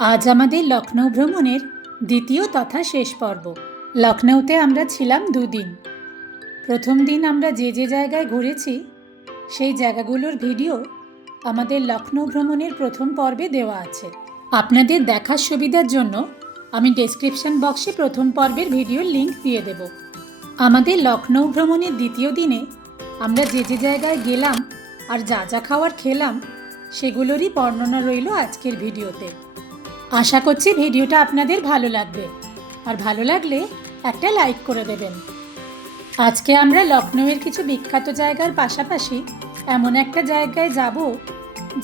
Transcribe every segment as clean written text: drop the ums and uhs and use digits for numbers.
আজ আমাদের লখনৌ ভ্রমণের দ্বিতীয় তথা শেষ পর্ব। লখনৌতে আমরা ছিলাম 2 দিন। প্রথম দিন আমরা যে যে জায়গায় ঘুরেছি সেই জায়গাগুলোর ভিডিও আমাদের লখনৌ ভ্রমণের প্রথম পর্বে দেওয়া আছে। আপনাদের দেখার সুবিধার জন্য আমি ডেসক্রিপশন বক্সে প্রথম পর্বের ভিডিওর লিংক দিয়ে দেব। আমাদের লখনৌ ভ্রমণের দ্বিতীয় দিনে আমরা যে যে জায়গায় গেলাম আর যা যা খাবার খেলাম সেগুলোরই বর্ণনা রইল আজকের ভিডিওতে। আশা করছি ভিডিওটা আপনাদের ভালো লাগবে, আর ভালো লাগলে একটা লাইক করে দেবেন। আজকে আমরা লখনৌয়ের কিছু বিখ্যাত জায়গার পাশাপাশি এমন একটা জায়গায় যাব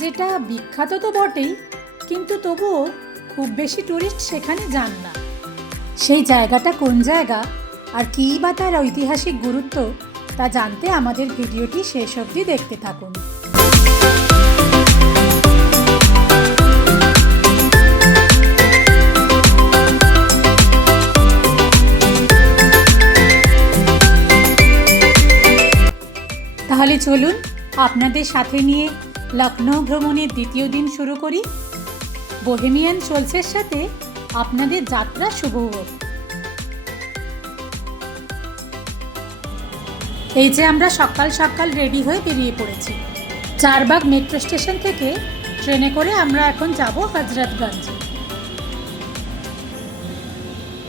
যেটা বিখ্যাত তো বটেই, কিন্তু তবুও খুব বেশি ট্যুরিস্ট সেখানে যান না। সেই জায়গাটা কোন জায়গা আর কী বা তার ঐতিহাসিক গুরুত্ব তা জানতে আমাদের ভিডিওটি শেষ অবধি দেখতে থাকুন। তাহলে চলুন আপনাদের সাথে নিয়ে লখনৌ ভ্রমণের দ্বিতীয় দিন শুরু করি। বোহেমিয়ান সোলসের সাথে আপনাদের যাত্রা শুভ হোক। এই যে আমরা সকাল সকাল রেডি হয়ে বেরিয়ে পড়েছি। চারবাগ মেট্রো স্টেশন থেকে ট্রেনে করে আমরা এখন যাব হজরতগঞ্জ।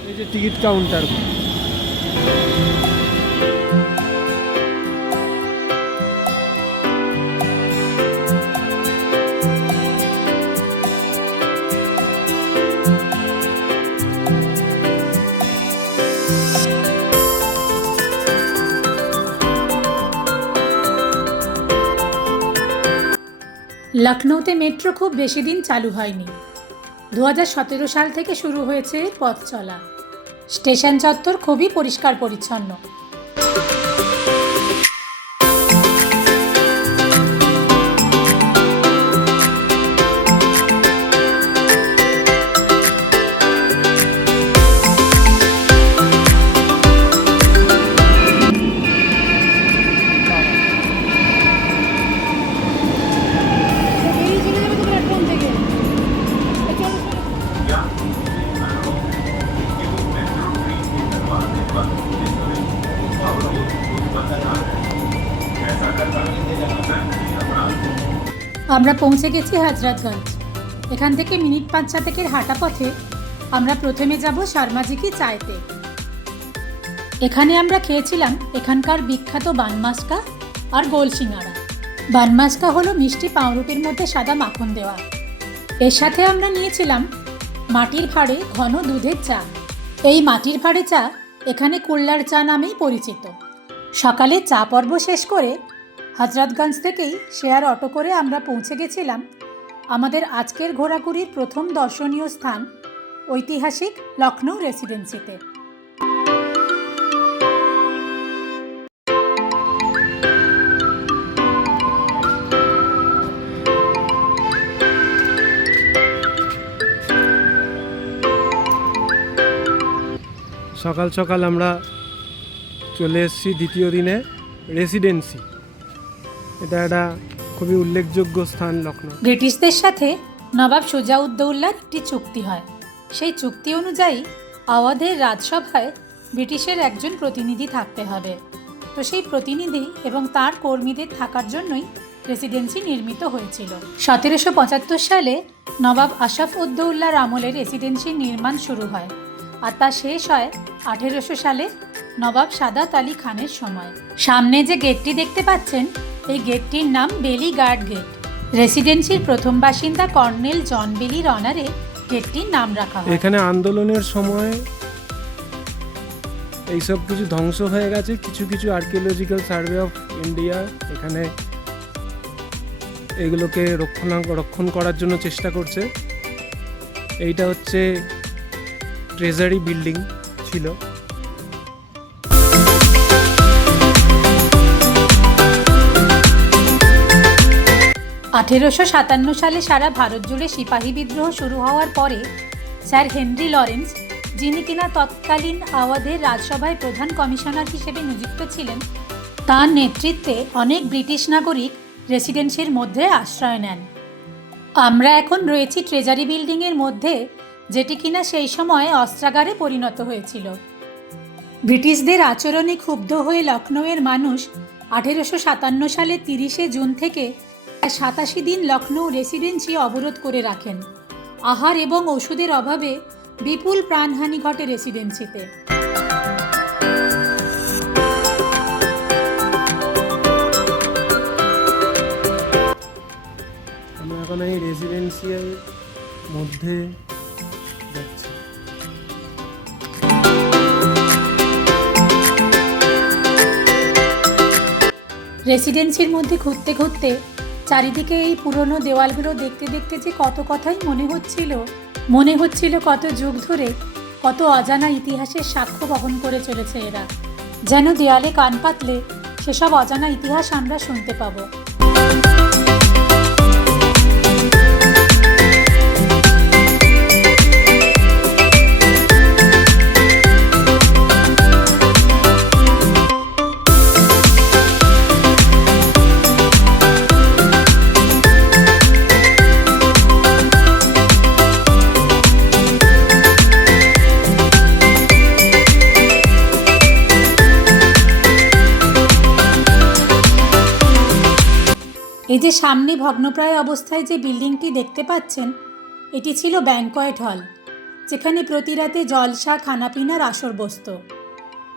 এই যে টিকিট কাউন্টার। লখনৌতে মেট্রো খুব বেশি দিন চালু হয়নি। 2017 সাল থেকে শুরু হয়েছে পথ চলা। স্টেশন চত্বর খুবই পরিষ্কার পরিচ্ছন্ন। আমরা পৌঁছে গেছি হজরতগঞ্জ। এখান থেকে মিনিট 5-7 হাঁটা পথে আমরা প্রথমে যাব শর্মাজি কি চায়তে। এখানে আমরা খেয়েছিলাম এখানকার বিখ্যাত বানমাস্কা আর গোল সিঙ্গারা। বানমাস্কা হলো মিষ্টি পাউরুটির মধ্যে সাদা মাখন দেওয়া। এর সাথে আমরা নিয়েছিলাম মাটির ভাঁড়ে ঘন দুধের চা। এই মাটির ভাঁড়ে চা এখানে কুল্লার চা নামেই পরিচিত। সকালে চা পর্ব শেষ করে হজরতগঞ্জ থেকেই শেয়ার অটো করে আমরা পৌঁছে গেছিলাম আমাদের আজকের ঘোরাঘুরির প্রথম দর্শনীয় স্থান ঐতিহাসিক লখনৌ রেসিডেন্সিতে। সকাল সকাল আমরা চলে এসেছি দ্বিতীয় দিনে রেসিডেন্সি। এটা একটা খুবই উল্লেখযোগ্য স্থান লখনৌ। ব্রিটিশদের সাথে নবাব সুজাউদ্দৌলার একটি চুক্তি হয়। সেই চুক্তি অনুযায়ী আওয়াধের রাজসভায় ব্রিটিশের একজন প্রতিনিধি থাকতে হবে। তো সেই প্রতিনিধি এবং তার কর্মীদের থাকার জন্যই রেসিডেন্সি নির্মিত হয়েছিল। 1775 সালে নবাব আশরাফ উদ্দৌলার আমলে রেসিডেন্সির নির্মাণ শুরু হয়, আর তা শেষ হয় 1800 সালে নবাব সাদাত আলী খানের সময়। সামনে যে গেটটি দেখতে পাচ্ছেন এই গেটটির নাম বেলি গার্ড গেট। রেসিডেন্সির প্রথম বাসিন্দা কর্নেল জন বেলির অনারে গেটটির নাম রাখা হয়। এখানে আন্দোলনের সময় এইসব কিছু ধ্বংস হয়ে গেছে। কিছু কিছু আর্কিওলজিক্যাল সার্ভে অফ ইন্ডিয়া এখানে এগুলোকে রক্ষণ করার জন্য চেষ্টা করছে। এইটা হচ্ছে ট্রেজারি বিল্ডিং ছিল। 1857 সালে সারা ভারত জুড়ে সিপাহী বিদ্রোহ শুরু হওয়ার পরে স্যার হেনরি লরেন্স, যিনি কিনা তৎকালীন আওয়াধের রাজসভায় প্রধান কমিশনার হিসেবে নিযুক্ত ছিলেন, তার নেতৃত্বে অনেক ব্রিটিশ নাগরিক রেসিডেন্সির মধ্যে আশ্রয় নেন। আমরা এখন রয়েছি ট্রেজারি বিল্ডিংয়ের মধ্যে, যেটি কিনা সেই সময় অস্ত্রাগারে পরিণত হয়েছিল। ব্রিটিশদের আচরণে ক্ষুব্ধ হয়ে লখনৌয়ের মানুষ 1857 সালের 30শে জুন থেকে 87 দিন লখনৌ রেসিডেন্সি অবরোধ করে রাখেন। আহার এবং ওষুধের অভাবে বিপুল প্রাণহানি ঘটে রেসিডেন্সিতে। আমরা এখন এই রেসিডেন্সিয়াল মধ্যে যাচ্ছি। রেসিডেন্সির মধ্যে ঘুরতে ঘুরতে চারিদিকে এই পুরনো দেওয়ালগুলো দেখতে দেখতে যে কত কথাই মনে হচ্ছিল কত যুগ ধরে কত অজানা ইতিহাসের সাক্ষ্য বহন করে চলেছে এরা। যেন দেয়ালে কান পাতলে সেসব অজানা ইতিহাস আমরা শুনতে পাবো। এই যে সামনে ভগ্নপ্রায় অবস্থায় যে বিল্ডিংটি দেখতে পাচ্ছেন, এটি ছিল ব্যাংকোয়েট হল, যেখানে প্রতি রাতে জলসা খানাপিনার আসর বসত।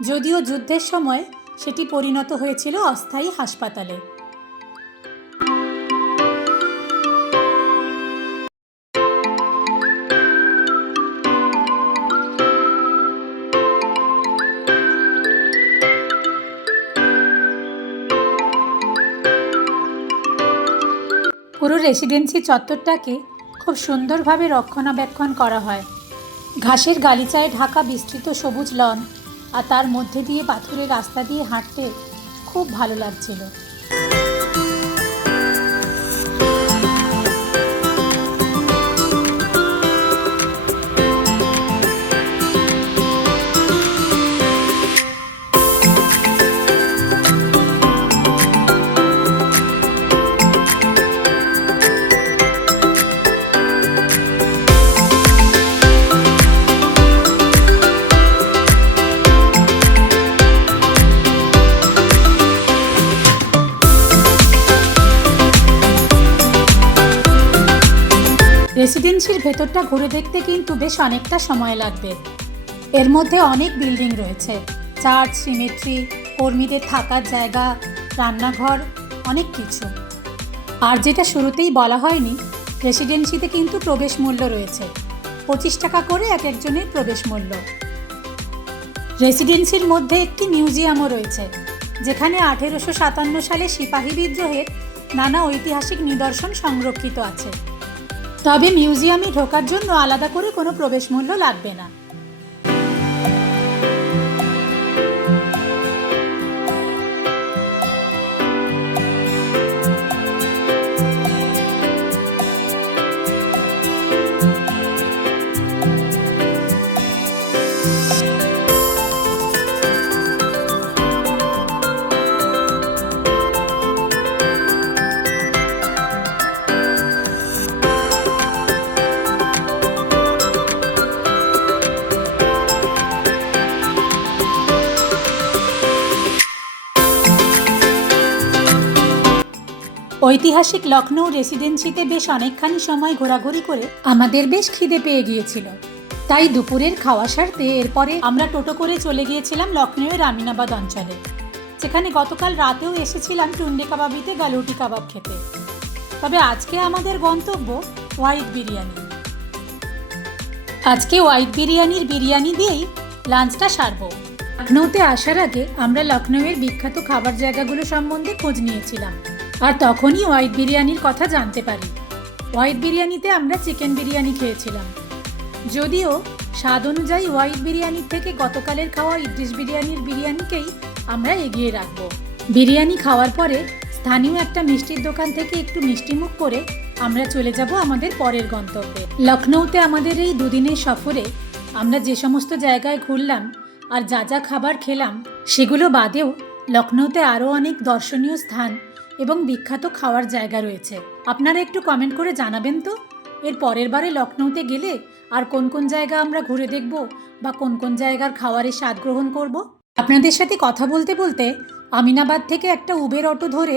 যদিও যুদ্ধের সময় সেটি পরিণত হয়েছিল অস্থায়ী হাসপাতালে। পুরো রেসিডেন্সি চত্বরটাকে খুব সুন্দরভাবে রক্ষণাবেক্ষণ করা হয়। ঘাসের গালিচায় ঢাকা বিস্তৃত সবুজ লন আর তার মধ্যে দিয়ে পাথরের রাস্তা দিয়ে হাঁটতে খুব ভালো লাগছিল। রেসিডেন্সির ভেতরটা ঘুরে দেখতে কিন্তু বেশ অনেকটা সময় লাগবে। এর মধ্যে অনেক বিল্ডিং রয়েছে, চার্চ, সিমেট্রি, কর্মীদের থাকার জায়গা, রান্নাঘর, অনেক কিছু। আর যেটা শুরুতেই বলা হয়নি, রেসিডেন্সিতে কিন্তু প্রবেশ মূল্য রয়েছে, 25 টাকা করে এক একজনের প্রবেশ মূল্য। রেসিডেন্সির মধ্যে একটি মিউজিয়ামও রয়েছে, যেখানে 1857 সালে সিপাহী বিদ্রোহের নানা ঐতিহাসিক নিদর্শন সংরক্ষিত আছে। তবে মিউজিয়ামে ঢোকার জন্য আলাদা করে কোনো প্রবেশ মূল্য লাগবে না। ঐতিহাসিক লখনৌ রেসিডেন্সিতে বেশ অনেকখানি সময় ঘোরাঘুরি করে আমাদের বেশ খিদে পেয়ে গিয়েছিল। তাই দুপুরের খাওয়া সারতে এরপরে আমরা টোটো করে চলে গিয়েছিলাম লখনৌয়ের আমিনাবাদ অঞ্চলে, যেখানে গতকাল রাতেও এসেছিলাম টুন্ডে কাবাবিতে গালুটি কাবাব খেতে। তবে আজকে আমাদের গন্তব্য হোয়াইট বিরিয়ানি। আজকে হোয়াইট বিরিয়ানি দিয়েই লাঞ্চটা সারবো। লখনৌতে আসার আগে আমরা লখনৌয়ের বিখ্যাত খাবার জায়গাগুলো সম্বন্ধে খোঁজ নিয়েছিলাম, আর তখনই হোয়াইট বিরিয়ানির কথা জানতে পারি। হোয়াইট বিরিয়ানিতে আমরা চিকেন বিরিয়ানি খেয়েছিলাম। যদিও স্বাদ অনুযায়ী হোয়াইট বিরিয়ানির থেকে গতকালের খাওয়া ইদ্রিস বিরিয়ানিকেই আমরা এগিয়ে রাখব। বিরিয়ানি খাওয়ার পরে স্থানীয় একটা মিষ্টির দোকান থেকে একটু মিষ্টিমুখ করে আমরা চলে যাব আমাদের পরের গন্তব্যে। লখনৌতে আমাদের এই দুদিনের সফরে আমরা যে সমস্ত জায়গায় ঘুরলাম আর যা যা খাবার খেলাম, সেগুলো বাদেও লখনৌতে আরও অনেক দর্শনীয় স্থান এবং বিখ্যাত খাওয়ার জায়গা রয়েছে। আপনারা একটু কমেন্ট করে জানাবেন তো এর পরের বারে লখনৌতে গেলে আর কোন কোন জায়গা আমরা ঘুরে দেখব বা কোন কোন জায়গার খাওয়ারের স্বাদ গ্রহণ করব। আপনাদের সাথে কথা বলতে বলতে আমিনাবাদ থেকে একটা উবের অটো ধরে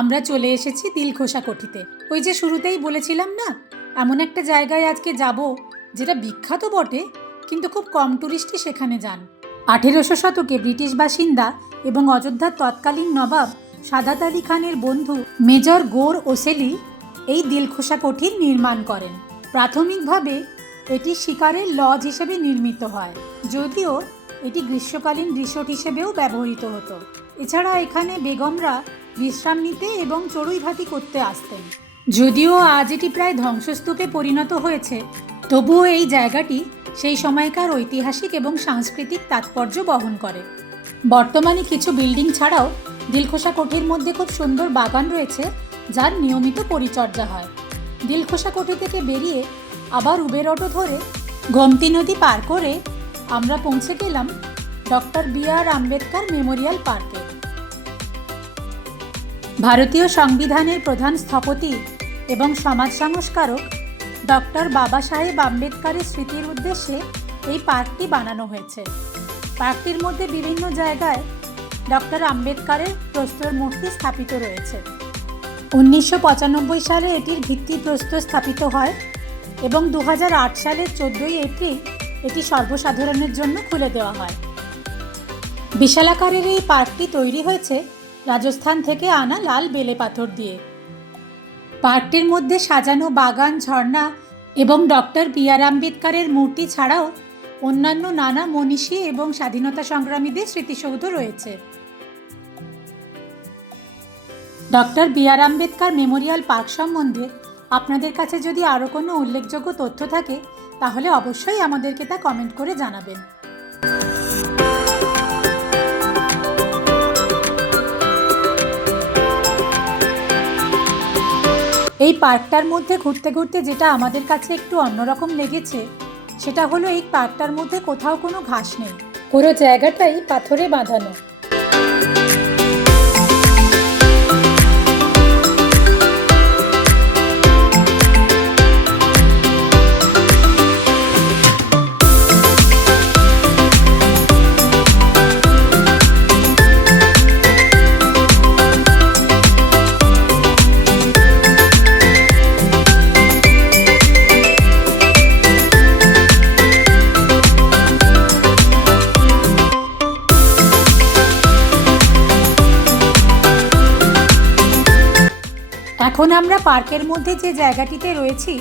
আমরা চলে এসেছি দিলখোসা কোঠিতে। ওই যে শুরুতেই বলেছিলাম না, এমন একটা জায়গায় আজকে যাব যেটা বিখ্যাত বটে, কিন্তু খুব কম টুরিস্টই সেখানে যান। 1800 শতকে ব্রিটিশ বাসিন্দা এবং অযোধ্যার তৎকালীন নবাব সাদাত আলী খানের বন্ধু মেজর গোর ওসেলি এই দিলখোসা কোঠির নির্মাণ করেন। প্রাথমিকভাবে এটি শিকারের লজ হিসেবে নির্মিত হয়, যদিও এটি গ্রীষ্মকালীন রিসোর্ট হিসেবেও ব্যবহৃত হতো। এছাড়া এখানে বেগমরা বিশ্রাম নিতে এবং চড়ুইভাতি করতে আসতেন। যদিও আজ এটি প্রায় ধ্বংসস্তূপে পরিণত হয়েছে, তবুও এই জায়গাটি সেই সময়কার ঐতিহাসিক এবং সাংস্কৃতিক তাৎপর্য বহন করে। বর্তমানে কিছু বিল্ডিং ছাড়াও দিলখোসা কোঠির মধ্যে খুব সুন্দর বাগান রয়েছে, যার নিয়মিত পরিচর্যা হয়। দিলখোসা কোঠি থেকে বেরিয়ে আবার উবের অটো ধরে গোমতী নদী পার করে আমরা পৌঁছে গেলাম ডক্টর বি.আর. আম্বেদকর মেমোরিয়াল পার্কে। ভারতীয় সংবিধানের প্রধান স্থপতি এবং সমাজ সংস্কারক ডক্টর বাবা সাহেব আম্বেদকরের স্মৃতির উদ্দেশ্যে এই পার্কটি বানানো হয়েছে। পার্কটির মধ্যে বিভিন্ন জায়গায় ডক্টর আম্বেদকরের প্রস্তর মূর্তি স্থাপিত রয়েছে। 1995 সালে এটির ভিত্তিপ্রস্তর স্থাপিত হয় এবং 2008 সালের 14 এপ্রিল এটি সর্বসাধারণের জন্য খুলে দেওয়া হয়। বিশালাকারের এই পার্কটি তৈরি হয়েছে রাজস্থান থেকে আনা লাল বেলে পাথর দিয়ে। পার্কটির মধ্যে সাজানো বাগান, ঝর্ণা এবং ডক্টর বি.আর. আম্বেদকরের মূর্তি ছাড়াও অন্যান্য নানা মনীষী এবং স্বাধীনতা সংগ্রামীদের স্মৃতিসৌধ রয়েছে। Doctor B.R.. Ambedkar Memorial park সম্বন্ধে আপনাদের কাছে যদি আরও কোনো উল্লেখযোগ্য তথ্য থাকে তাহলে অবশ্যই আমাদেরকে তা কমেন্ট করে জানাবেন। এই পার্কটার মধ্যে ঘুরতে ঘুরতে যেটা আমাদের কাছে একটু অন্যরকম লেগেছে সেটা হলো এই পার্কটার মধ্যে কোথাও কোনো ঘাস নেই, পুরো জায়গাটাই পাথরে বাঁধানো। এখন আমরা পার্কের মধ্যে যে জায়গাটিতে রয়েছি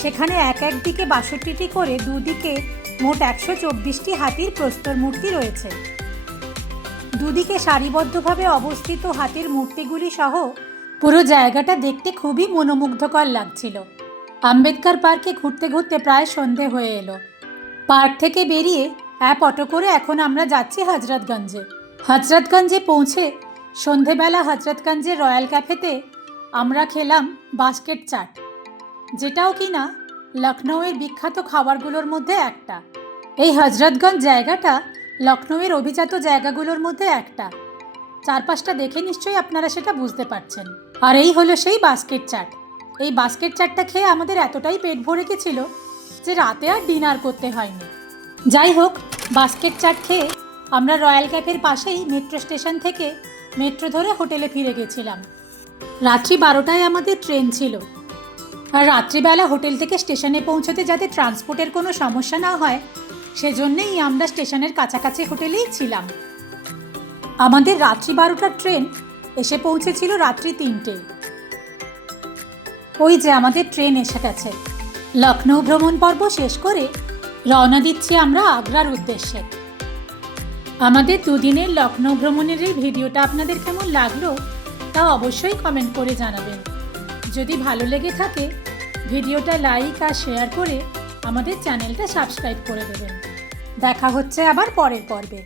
সেখানে এক দিকে 62টি করে দুদিকে মোট 124টি হাতির প্রস্তর মূর্তি রয়েছে। দুদিকে সারিবদ্ধভাবে অবস্থিত হাতির মূর্তিগুলি সহ পুরো জায়গাটা দেখতে খুবই মনোমুগ্ধকর লাগছিল। আম্বেদকর পার্কে ঘুরতে ঘুরতে প্রায় সন্ধে হয়ে এলো। পার্ক থেকে বেরিয়ে অটো করে এখন আমরা যাচ্ছি হজরতগঞ্জে। হজরতগঞ্জে পৌঁছে সন্ধেবেলা হজরতগঞ্জের রয়্যাল ক্যাফেতে আমরা খেলাম বাস্কেট চাট, যেটাও কিনা লখনৌয়ের বিখ্যাত খাবারগুলোর মধ্যে একটা। এই হজরতগঞ্জ জায়গাটা লখনৌয়ের অভিজাত জায়গাগুলোর মধ্যে একটা। চারপাশটা দেখে নিশ্চয়ই আপনারা সেটা বুঝতে পারছেন। আর এই হলো সেই বাস্কেট চাট। এই বাস্কেট চাটটা খেয়ে আমাদের এতটাই পেট ভরে গেছিল যে রাতে আর ডিনার করতে হয়নি। যাই হোক, বাস্কেট চাট খেয়ে আমরা রয়্যাল ক্যাফের পাশেই মেট্রো স্টেশন থেকে মেট্রো ধরে হোটেলে ফিরে গেছিলাম। রাত্রি 12টায় আমাদের ট্রেন ছিল, আর রাত্রিবেলা হোটেল থেকে স্টেশনে পৌঁছতে যাতে ট্রান্সপোর্টের কোনো সমস্যা না হয় সেজন্যেই আমরা স্টেশনের কাছাকাছি হোটেলেই ছিলাম। আমাদের রাত্রি 12টার ট্রেন এসে পৌঁছেছিল রাত্রি 3টে। ওই যে আমাদের ট্রেন এসে গেছে। লখনৌ ভ্রমণ পর্ব শেষ করে রওনা দিচ্ছি আমরা আগ্রার উদ্দেশ্যে। আমাদের দুদিনের লখনৌ ভ্রমণের এই ভিডিওটা আপনাদের কেমন লাগলো তা অবশ্যই কমেন্ট করে জানাবেন। যদি ভালো লেগে থাকে ভিডিওটা লাইক আর শেয়ার করে আমাদের চ্যানেলটা সাবস্ক্রাইব করে দেবেন। দেখা হচ্ছে আবার পরের পর্বে।